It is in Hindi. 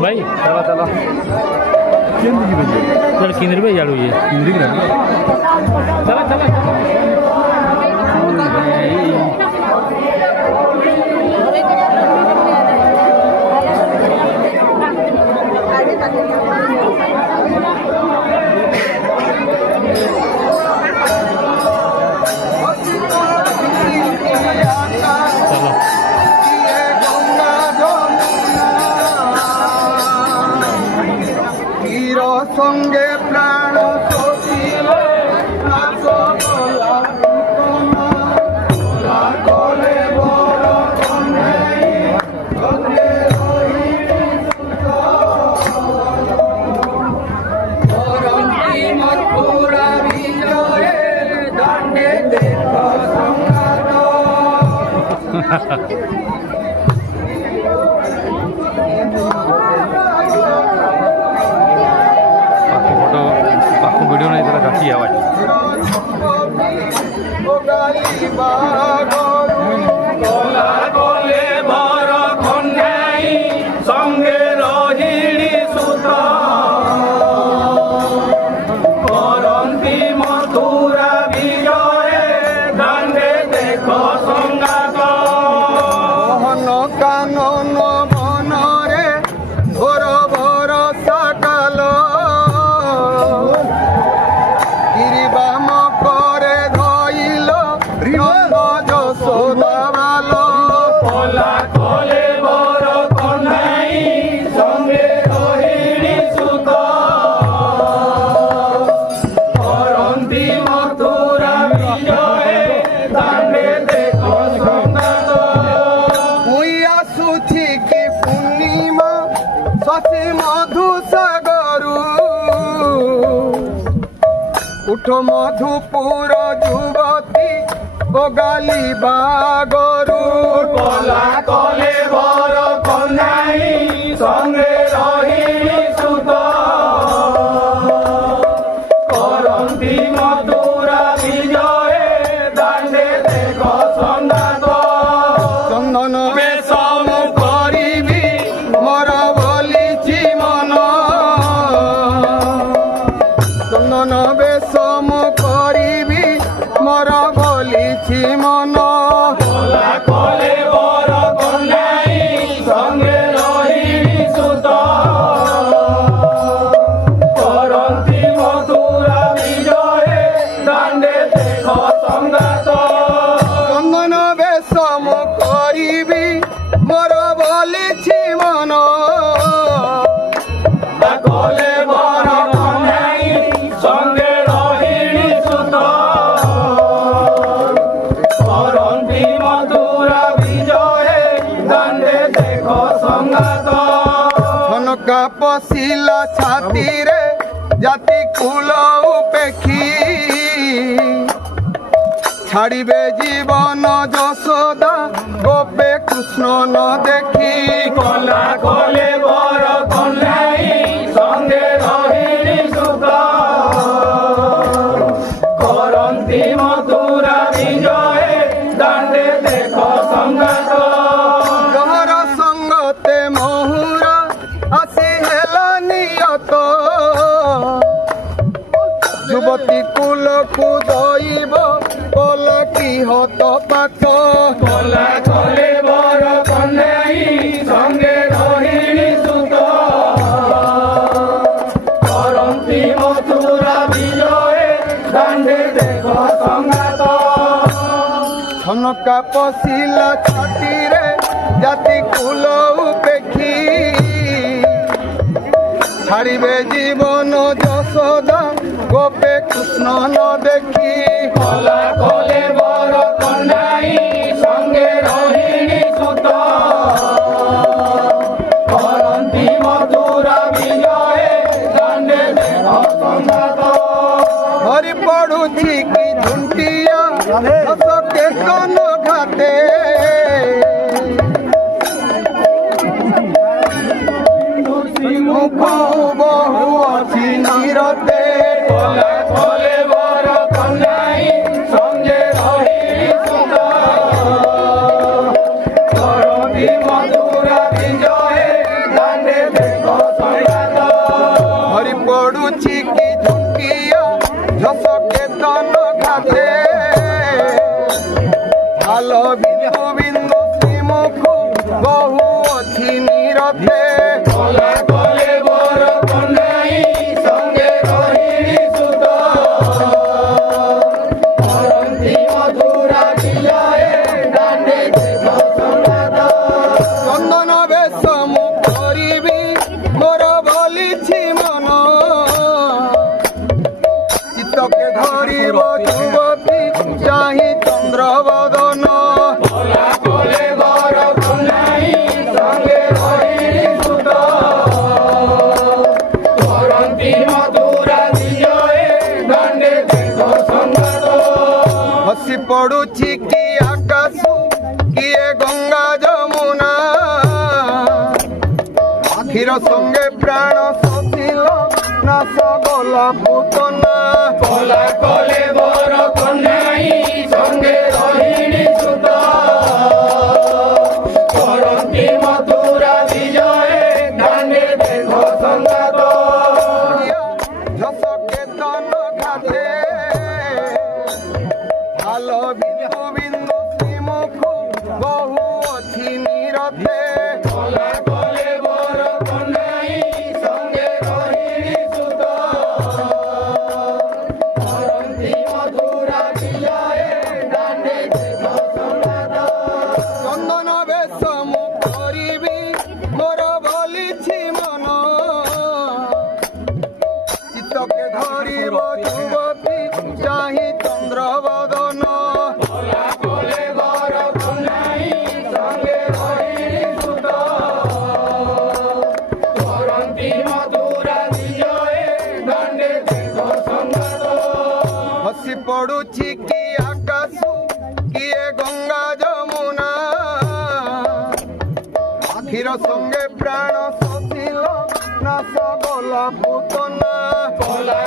भाई चला चला किंदर भाई यार ये चला चला संगे प्राण वीडियो नहीं तरह काफी आवाज संगे रोहिणी सुत करंती मथुरा विजय दांडे देख संगात मोहन कानन बनरे घोर भर सकाल गिरिबाम करे धइल नंद यशोदा बाल पला कले बर कन्हाई संगे रोहिणी सुत करंती मथुरा विजय दांडे देख संगात मुई आसुछि कि पूर्णिमा शशि मधु सागरु उठ मधुपुर युवती बगाली बागरु पला कले बर कन्हाई संगे रोहिणी सुत करंती मथुरा विजय दांडे देख संगात चंदन बेसम करिबी मोर बोलिछि मन चंदन बेसम करिबी मोर बोलिछि मन पला कले बर कन्हाई संगे रोहिणी सुत करंती मथुरा विजय दांडे देख संगात चंदन बेसम करिबी मोर बोलिछि मन कले बर कन्हाई संगे रोहिणी सुत करंती मथुरा विजय दांडे देख संगात छनका पशिला छाती रे जाति कुल उपेक्षी छाड़िबे जीवन यशोदा गोपे कृष्ण न देखी कला कले बर कन्हाई संगे रोहिणी सुत करंती मथुरा विजय दांडे देख संगात तोहर संगते महुरा आसी हेला नियत युवती कुल को दैव कला की हत पात कला कले बर कन्हाई संगे रोहिणी सुत करंती मथुरा विजय दांडे देख संगात छनका पशिला छाती रे जाति कुल उपेक्षी छाड़िबे जीवन यशोदा गोपे कृष्ण न देखी कला कले बर कन्हाई संगे रोहिणी सुत करंती मथुरा विजय दांडे देख संगात हरि पड़ुछि कि झुंटिया हस केतन घाटे मुख बहु अछि निरते कला कले बर कन्हाई संगे रोहिणी सुत करंती मथुरा विजय दांडे देख पड़ुची की झुंकिया झस केतन घाटे हालो बिंदु बिंदु श्रीमुख बहु अच्छी नीरथे पड़ुची की आकाश किए गंगा जमुना आखिर संगे प्राण सशिल नाश गला पुतना कला कले बर कन्याई संगे रहिणी सुत करंती मथुरा विजय दाने देख संगात झस केतन घाटे हालो बिंदु बिंदु श्रीमुख बहु अच्छी नीरथे कला कले बर कन्याई संगे रहिणी सुत करंती मथुरा विजय दाने देख संगात चंदन बेश मु करिबी मोर भलिछि मन चित्तके धरिब युवती चाहि चंद्रवदन पड़ुची की आकाश किए गंगा जमुना आखिर संगे प्राण सशिल नाश गला पुतना कला